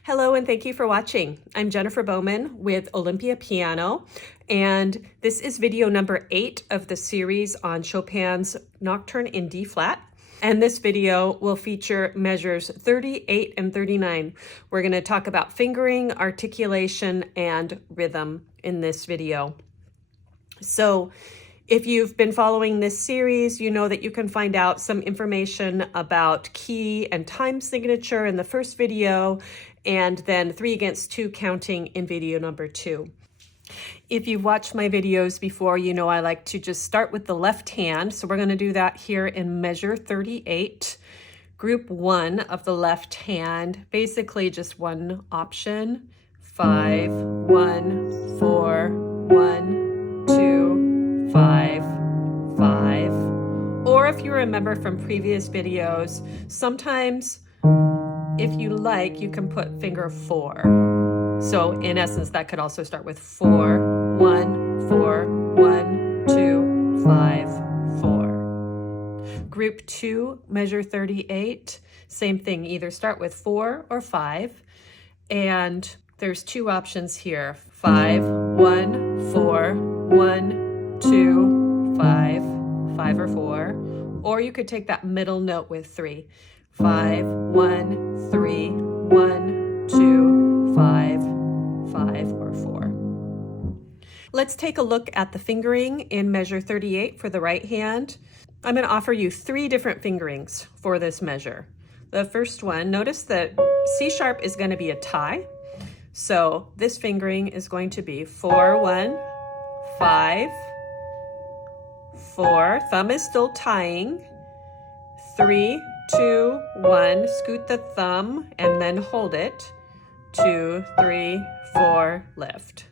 Hello and thank you for watching. I'm Jennifer Bowman with Olympia Piano, and this is video number 8 of the series on Chopin's Nocturne in D flat. And this video will feature measures 38 and 39. We're going to talk about fingering, articulation, and rhythm in this video. So if you've been following this series, you know that you can find out some information about key and time signature in the first video, and then 3 against 2 counting in video number 2. If you've watched my videos before, you know I like to just start with the left hand. So we're going to do that here in measure 38. Group 1 of the left hand, basically just one option. 5, 1, 4, 1, 2, 5, 5. Or if you remember from previous videos, sometimes if you like, you can put finger 4. So in essence, that could also start with 4, 1, 4, 1, 2, 5, 4. Group 2, measure 38, same thing, either start with 4 or 5. And there's 2 options here, 5, 1, 4, 1, 2, 5, 5 or 4. Or you could take that middle note with 3. 5, 1, 3, 1, 2, 5, 5 or 4. Let's take a look at the fingering in measure 38 for the right hand. I'm going to offer you 3 different fingerings for this measure. The first one, notice that C sharp is going to be a tie. So this fingering is going to be 4, 1, 5, 4. Thumb is still tying. 3, 2, 1. Scoot the thumb and then hold it. 2, 3, 4, lift.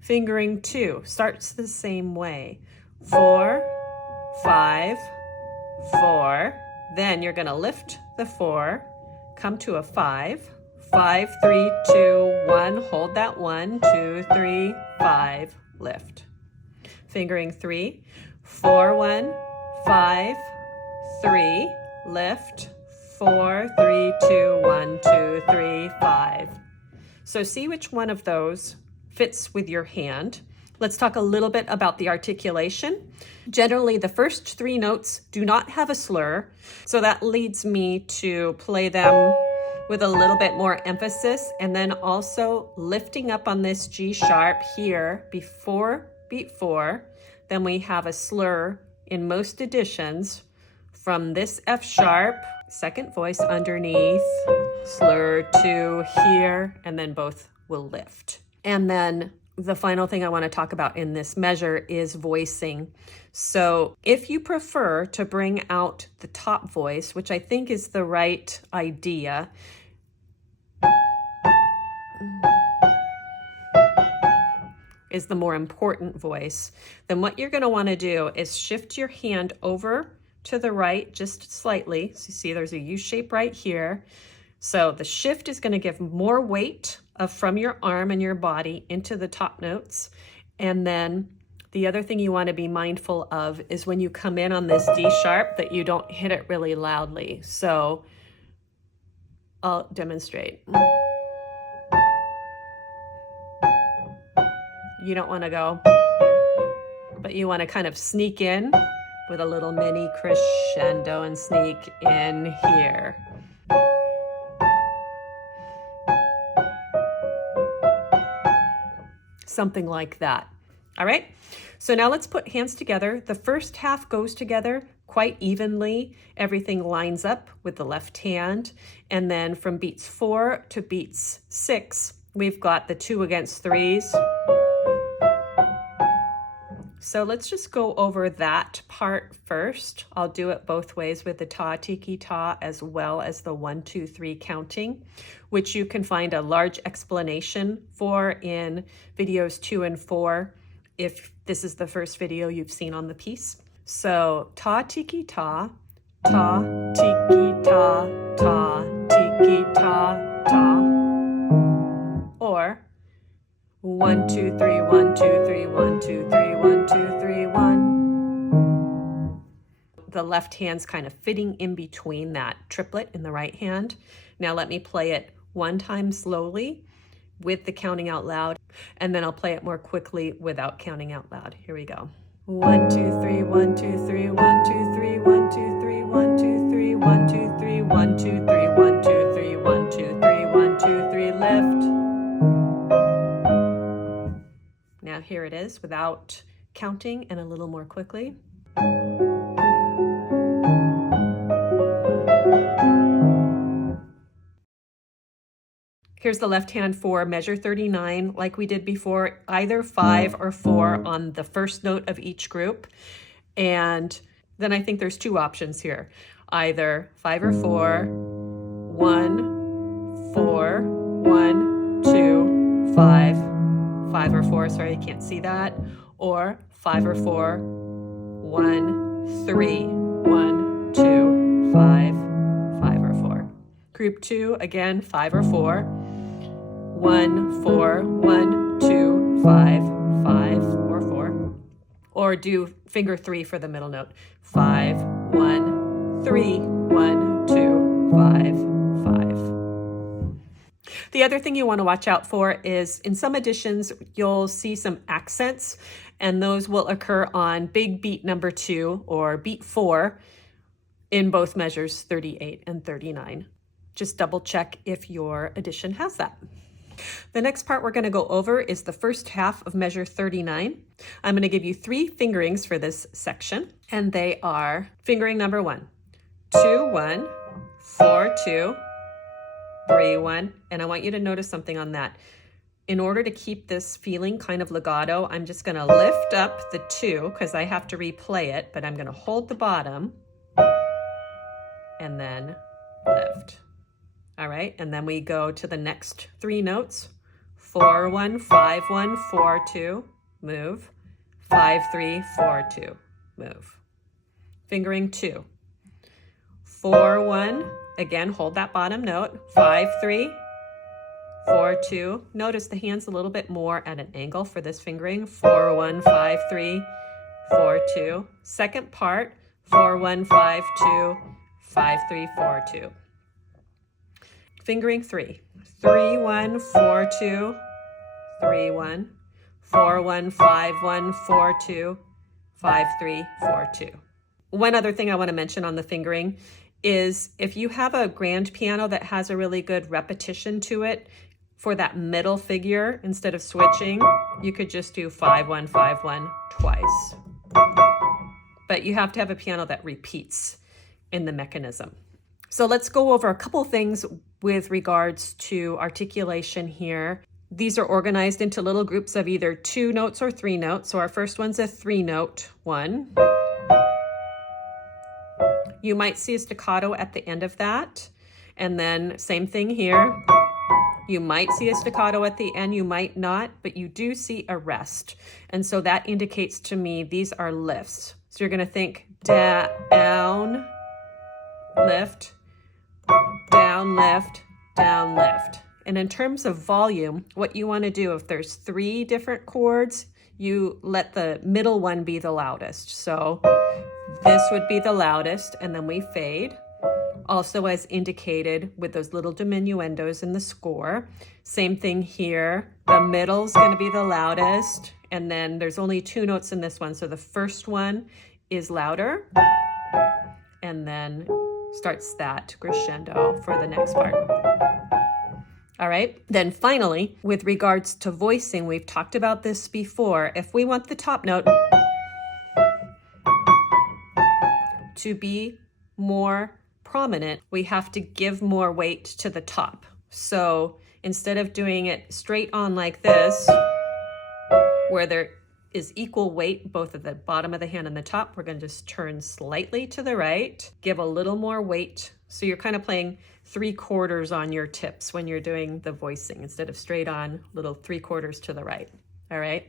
Fingering 2 starts the same way. 4, 5, 4. Then you're going to lift the 4, come to a 5, 5, 3, 2, 1. Hold that 1, 2, 3, 5, lift. Fingering 3, 4, 1, 5, 3, lift. 4, 3, 2, 1, 2, 3, 5. So see which one of those fits with your hand. Let's talk a little bit about the articulation. Generally, the first 3 notes do not have a slur, so that leads me to play them with a little bit more emphasis, and then also lifting up on this G sharp here before beat 4. Then we have a slur in most editions from this F sharp, second voice underneath, slur to here, and then both will lift. And then the final thing I want to talk about in this measure is voicing. So if you prefer to bring out the top voice, which I think is the right idea, is the more important voice, then what you're going to want to do is shift your hand over to the right just slightly. So you see there's a U shape right here. So the shift is going to give more weight from your arm and your body into the top notes. And then the other thing you want to be mindful of is when you come in on this D sharp that you don't hit it really loudly. So I'll demonstrate. You don't want to go, but you want to kind of sneak in with a little mini crescendo and sneak in here. Something like that. All right, so now let's put hands together. The first half goes together quite evenly. Everything lines up with the left hand. And then from beats 4 to beats 6, we've got the 2 against 3s. So let's just go over that part first. I'll do it both ways with the ta, tiki, ta, as well as the 1, 2, 3 counting, which you can find a large explanation for in videos 2 and 4, if this is the first video you've seen on the piece. So ta, tiki, ta, ta, tiki, ta, ta, tiki, ta, ta. Or 1, 2, 3, 1, 2, 3, 1, 2, 3, 1, 2, 3, 1. The left hand's kind of fitting in between that triplet in the right hand. Now let me play it one time slowly with the counting out loud, and then I'll play it more quickly without counting out loud. Here we go. 1, 2, 3, 1, 2, 3, 1, 2, 3, 1, 2, 3, 1, 2, 3, 1, 2, 3, 1, 2, 3, 1, 2, 3, 1, 2, 3, 1, 2, 3, lift. Now here it is without counting and a little more quickly. Here's the left hand for measure 39, like we did before, either 5 or 4 on the first note of each group. And then I think there's 2 options here, either 5 or 4, 1, 4, 1, 2, 5, 5 or 4, sorry, I can't see that, or 5 or 4, 1, 3, 1, 2, 5, 5 or 4. Group 2, again, 5 or 4, 1, 4, 1, 2, 5, 5 or 4. Or do finger 3 for the middle note. 5, 1, 3, 1, 2, 5, 5. The other thing you want to watch out for is in some editions, you'll see some accents, and those will occur on big beat number 2 or beat 4 in both measures 38 and 39. Just double check if your edition has that. The next part we're going to go over is the first half of measure 39. I'm going to give you 3 fingerings for this section, and they are fingering number 1, 2, 1, 4, 2, 3, 1, and I want you to notice something on that. In order to keep this feeling kind of legato, I'm just going to lift up the 2 because I have to replay it, but I'm going to hold the bottom and then lift. All right, and then we go to the next 3 notes. 4, 1, 5, 1, 4, 2, move. 5, 3, 4, 2, move. Fingering 2. 4, 1, again, hold that bottom note. 5, 3, 4, 2. Notice the hand's a little bit more at an angle for this fingering. 4, 1, 5, 3, 4, 2. Second part, 4, 1, 5, 2, 5, 3, 4, 2. Fingering 3, 3, 1, 4, 2, 3, 1, 4, 1, 5, 1, 4, 2, 5, 3, 4, 2. One other thing I want to mention on the fingering is if you have a grand piano that has a really good repetition to it, for that middle figure, instead of switching, you could just do 5, 1, 5, 1 twice. But you have to have a piano that repeats in the mechanism. So let's go over a couple things with regards to articulation here. These are organized into little groups of either 2 notes or 3 notes. So our first one's a 3-note 1. You might see a staccato at the end of that. And then same thing here. You might see a staccato at the end, you might not, but you do see a rest. And so that indicates to me these are lifts. So you're going to think down, lift, down, lift, down, lift. And in terms of volume, what you want to do, if there's 3 different chords, you let the middle one be the loudest. So this would be the loudest, and then we fade. Also as indicated with those little diminuendos in the score. Same thing here. The middle's going to be the loudest, and then there's only 2 notes in this one. So the first one is louder, and then starts that crescendo for the next part. All right, then finally, with regards to voicing, we've talked about this before. If we want the top note to be more prominent, we have to give more weight to the top. So instead of doing it straight on like this, where there is equal weight, both at the bottom of the hand and the top, we're going to just turn slightly to the right, give a little more weight. So you're kind of playing 3/4 on your tips when you're doing the voicing, instead of straight on, little 3/4 to the right. All right.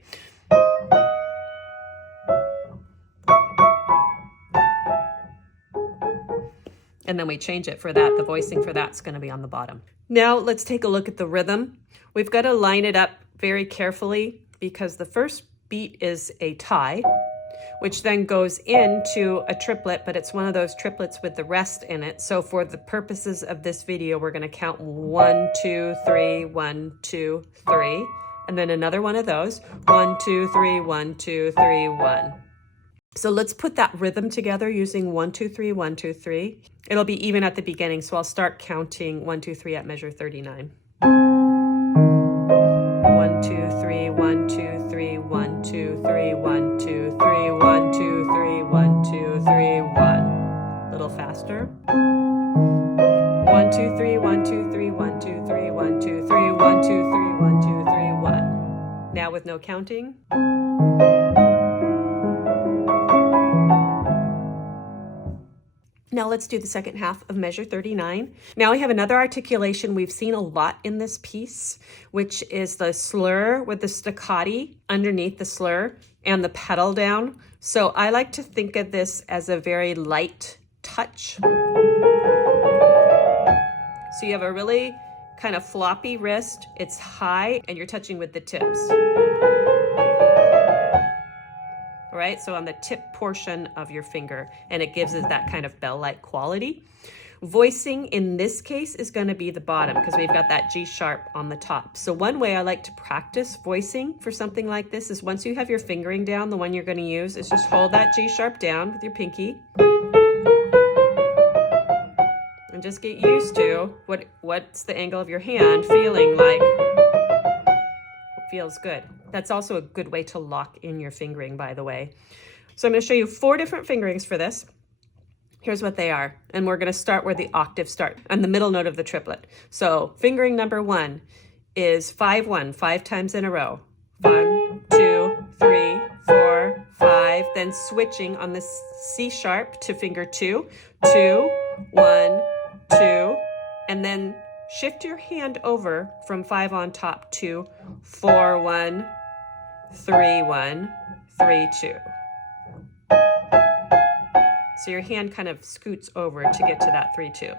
And then we change it for that. The voicing for that's going to be on the bottom. Now let's take a look at the rhythm. We've got to line it up very carefully because the first beat is a tie. which then goes into a triplet, but it's one of those triplets with the rest in it. So for the purposes of this video, we're going to count 1, 2, 3, 1, 2, 3, and then another one of those. 1, 2, 3, 1, 2, 3, 1. So let's put that rhythm together using 1, 2, 3, 1, 2, 3. It'll be even at the beginning, so I'll start counting 1, 2, 3 at measure 39. 1, 2, 3, 1, 2, 3, 1, 2, 3, 1, 2, 3, 1, 2, 3, 1, 2, 3, 1. A little faster. 1, 2, 3, 1, 2, 3, 1, 2, 3, 1, 2, 3, 1, 2, 3, 1, 2, 3, 1. Now with no counting. Now let's do the second half of measure 39. Now we have another articulation we've seen a lot in this piece, which is the slur with the staccati underneath the slur and the pedal down. So I like to think of this as a very light touch. So you have a really kind of floppy wrist, it's high, and you're touching with the tips. All right, so on the tip portion of your finger, and it gives us that kind of bell-like quality. Voicing in this case is going to be the bottom because we've got that G sharp on the top. So one way I like to practice voicing for something like this is once you have your fingering down, the one you're going to use is just hold that G sharp down with your pinky. And just get used to what's the angle of your hand feeling like. Feels good. That's also a good way to lock in your fingering, by the way. So I'm going to show you 4 different fingerings for this. Here's what they are. And we're going to start where the octaves start, on the middle note of the triplet. So fingering number 1 is 5, 1, 5 times in a row. 1, 2, 3, 4, 5. Then switching on the C sharp to finger 2. 2, 1, 2. And then shift your hand over from 5 on top to 4, 1, 3, 1, 3, 2. So your hand kind of scoots over to get to that 3, 2.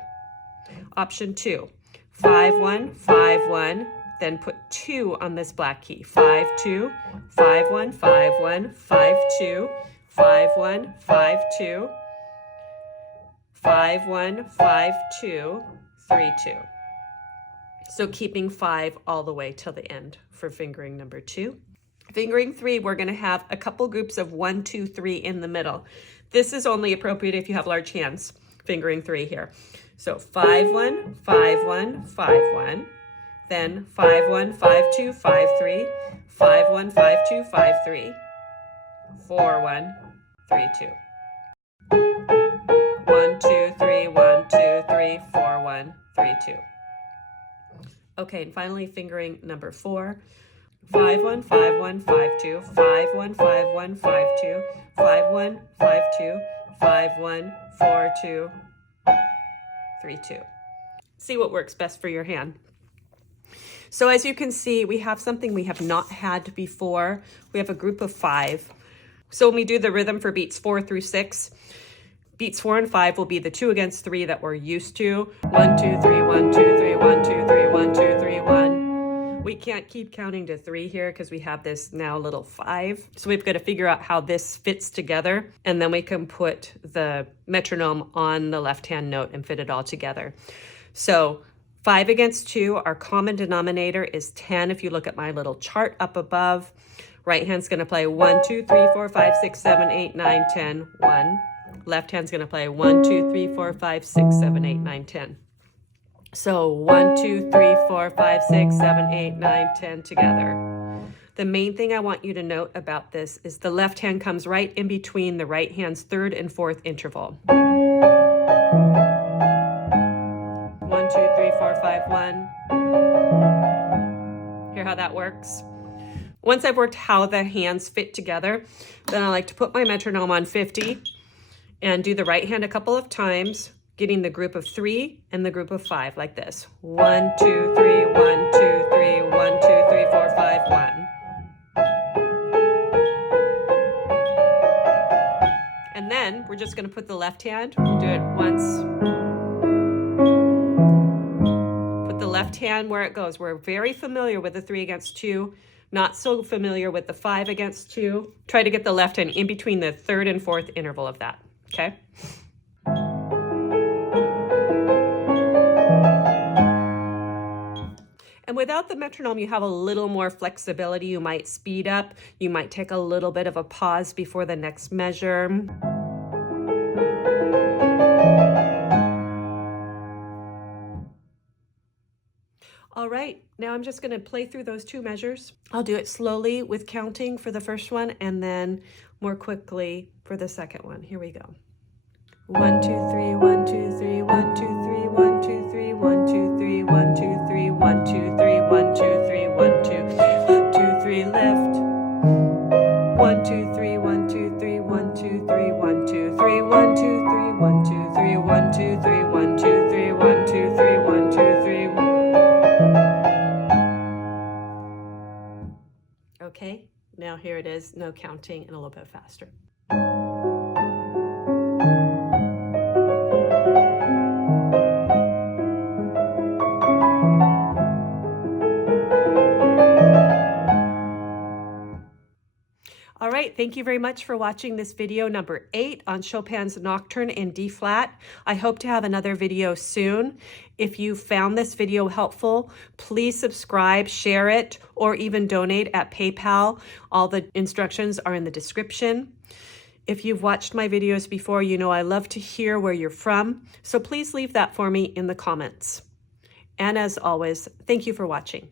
Option 2, 5, 1, 5, 1, then put 2 on this black key. 5, 2, 5, 1, 5, 1, 5, 2, 5, 1, 5, 2, 5, 1, 5, 2, 3, 2. So keeping 5 all the way till the end for fingering number 2. Fingering 3, we're going to have a couple groups of 1, 2, 3 in the middle. This is only appropriate if you have large hands, fingering 3 here. So 5, 1, 5, 1, 5, 1, then 5, 1, 5, 2, 5, 3, 5, 1, 5, 2, 5, 3, 4, 1, 3, 2. 1, 2, 3, 1, 2, 3, 4, 1, 3, 2. Okay, and finally fingering number 4. 5, 1, 5, 1, 5, 2, 5, 1, 5, 1, 5, 2, 5, 1, 5, 2, 5, 1, 4, 2, 3, 2. See what works best for your hand. So as you can see, we have something we have not had before. We have a group of 5. So when we do the rhythm for beats 4 through 6, beats 4 and 5 will be the 2 against 3 that we're used to. 1, 2, 3, 1, 2, 3, 1, 2, 3, 1, 2, 3, 1. We can't keep counting to 3 here because we have this now little 5. So we've got to figure out how this fits together, and then we can put the metronome on the left-hand note and fit it all together. So 5 against 2, our common denominator is 10. If you look at my little chart up above, right hand's going to play 1, 2, 3, 4, 5, 6, 7, 8, 9, 10, 1. Left hand's going to play 1, 2, 3, 4, 5, 6, 7, 8, 9, 10. So 1, 2, 3, 4, 5, 6, 7, 8, 9, 10 together. The main thing I want you to note about this is the left hand comes right in between the right hand's 3rd and 4th interval. 1, 2, 3, 4, 5, 1. Hear how that works? Once I've worked how the hands fit together, then I like to put my metronome on 50 and do the right hand a couple of times, getting the group of 3 and the group of 5 like this. 1, 2, 3, 1, 2, 3, 1, 2, 3, 4, 5, 1. And then we're just going to put the left hand, we'll do it once. Put the left hand where it goes. We're very familiar with the 3 against 2 not so familiar with the 5 against 2, try to get the left hand in between the 3rd and 4th interval of that, okay? And without the metronome, you have a little more flexibility. You might speed up. You might take a little bit of a pause before the next measure. All right, now I'm just going to play through those 2 measures. I'll do it slowly with counting for the first one and then more quickly for the second one. Here we go. 1, 2, 3, 1, 2, 3, 1, 2, 3, 1, 2, 3, 1, 2, 3, 1, 2, 3, 1, 2, 3, 1, 2, 3, 1, 2, 2, 3, left. 1, 2, 3, 1, 2, 3, 1, 2, 3, 1, 2, 3, 1, 2, 3, 1, 2, 3, 1, 2, 3, 1, 2, 3, 1, 2, 3, 1, 2, 3. Okay, now here it is, no counting and a little bit faster. All right, thank you very much for watching this video number 8 on Chopin's Nocturne in D flat. I hope to have another video soon. If you found this video helpful, please subscribe, share it, or even donate at PayPal. All the instructions are in the description. If you've watched my videos before, you know I love to hear where you're from, so please leave that for me in the comments. And as always, thank you for watching.